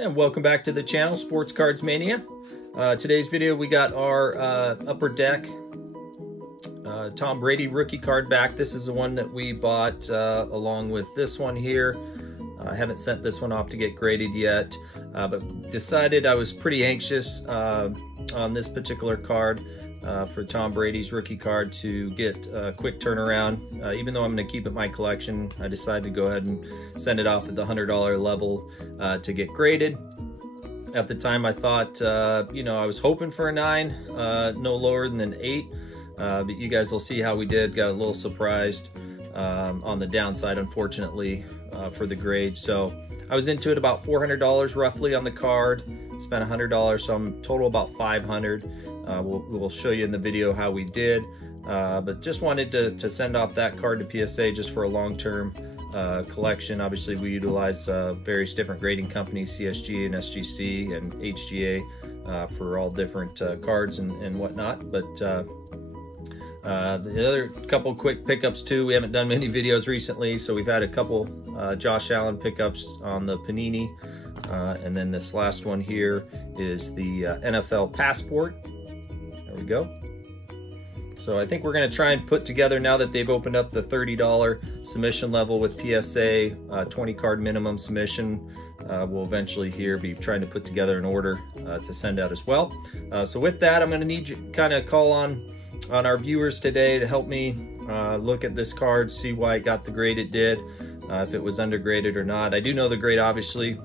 And welcome back to the channel, Sports Cards Mania. Today's video, we got our Upper Deck Tom Brady rookie card back. This is the one that we bought along with this one here. I haven't sent this one off to get graded yet, but decided I was pretty anxious on this particular card for Tom Brady's rookie card to get a quick turnaround. Even though I'm going to keep it in my collection, I decided to go ahead and send it off at the $100 level to get graded. At the time, I thought, you know, I was hoping for a 9, no lower than an 8, but you guys will see how we did. Got a little surprised on the downside, unfortunately, for the grade. So I was into it about $400 roughly on the card. Spent $100, so I'm total about $500. We'll show you in the video how we did, but just wanted to send off that card to PSA just for a long-term collection. Obviously, we utilize various different grading companies, CSG and SGC and HGA, for all different cards and whatnot. But the other couple quick pickups too, we haven't done many videos recently, so we've had a couple Josh Allen pickups on the Panini, and then this last one here is the NFL Passport. There we go. So I think we're going to try and put together, now that they've opened up the $30 submission level with PSA, 20 card minimum submission. We'll eventually here be trying to put together an order to send out as well. So with that, I'm going to need you kind of call on our viewers today to help me look at this card, see why it got the grade it did, if it was undergraded or not. I do know the grade, obviously.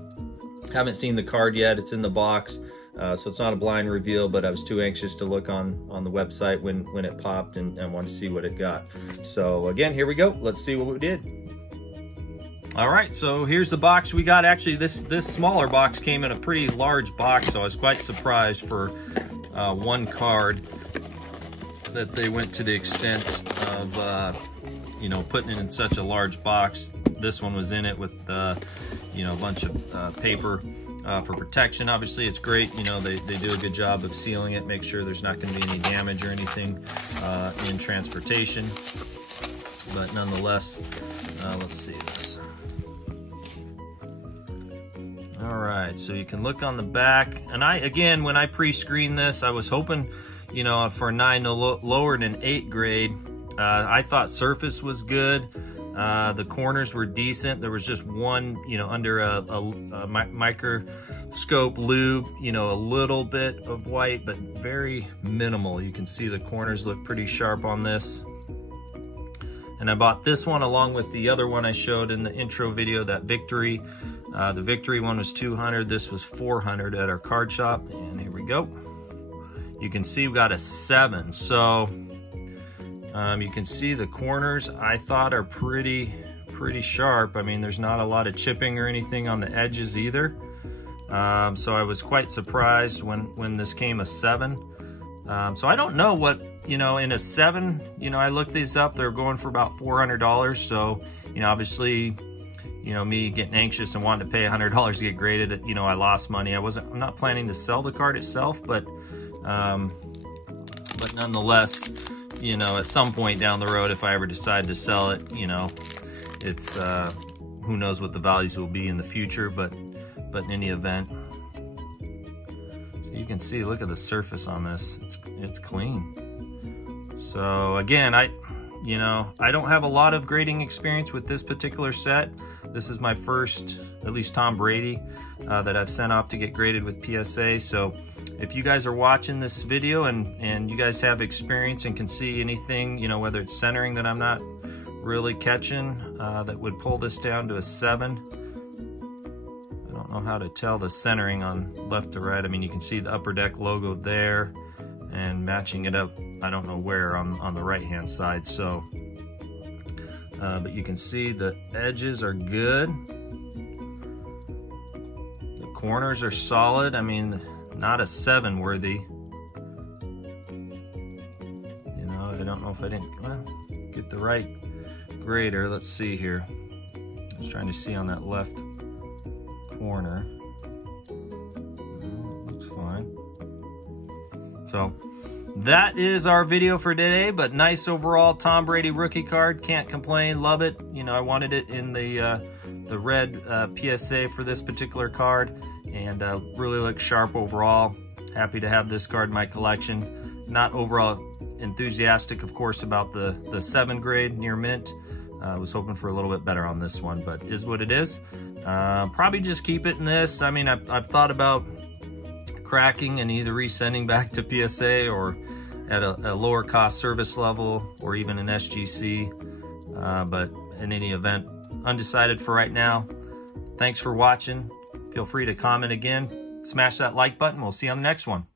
Haven't seen the card yet. It's in the box. So it's not a blind reveal, but I was too anxious to look on the website when it popped and wanted to see what it got. So again, here we go. Let's see what we did. All right, so here's the box we got. Actually, this smaller box came in a pretty large box, so I was quite surprised for one card that they went to the extent of you know, putting it in such a large box. This one was in it with you know, a bunch of paper for protection. Obviously, it's great. You know, they do a good job of sealing it, make sure there's not going to be any damage or anything in transportation. But nonetheless, let's see this. All right, so you can look on the back. And again, when I pre-screened this, I was hoping, you know, for a 9 no lower than an 8 grade. I thought surface was good. The corners were decent. There was just one, you know, under a microscope lube, you know, a little bit of white, but very minimal. You can see the corners look pretty sharp on this. And I bought this one along with the other one I showed in the intro video, that Victory. The Victory one was $200. This was $400 at our card shop. And here we go. You can see we got a 7. So you can see the corners, I thought, are pretty sharp. I mean, there's not a lot of chipping or anything on the edges either. So I was quite surprised when this came a 7. So I don't know what, you know, in a 7, you know, I looked these up, they're going for about $400. So, you know, obviously, you know, me getting anxious and wanting to pay $100 to get graded, you know, I lost money. I'm not planning to sell the card itself, but nonetheless, you know, at some point down the road, if I ever decide to sell it, you know, it's who knows what the values will be in the future, but in any event, so you can see, look at the surface on this. It's clean. So again, you know, I don't have a lot of grading experience with this particular set. This is my first, at least Tom Brady, that I've sent off to get graded with PSA. So if you guys are watching this video and you guys have experience and can see anything, you know, whether it's centering that I'm not really catching, that would pull this down to a 7. I don't know how to tell the centering on left to right. I mean, you can see the Upper Deck logo there and matching it up, I don't know where, on the right-hand side. So, but you can see the edges are good. The corners are solid. I mean, not a 7 worthy. You know, I don't know if I didn't get the right grader. Let's see here. I was trying to see on that left corner. Looks fine. So that is our video for today, but nice overall Tom Brady rookie card. Can't complain, love it. You know, I wanted it in the red PSA for this particular card, and really looks sharp overall. Happy to have this card in my collection. Not overall enthusiastic, of course, about the 7 grade near mint. I was hoping for a little bit better on this one, but is what it is. Probably just keep it in this. I mean, I've thought about cracking and either resending back to PSA or at a lower cost service level or even an SGC, but in any event, undecided for right now. Thanks for watching. Feel free to comment again. Smash that like button. We'll see you on the next one.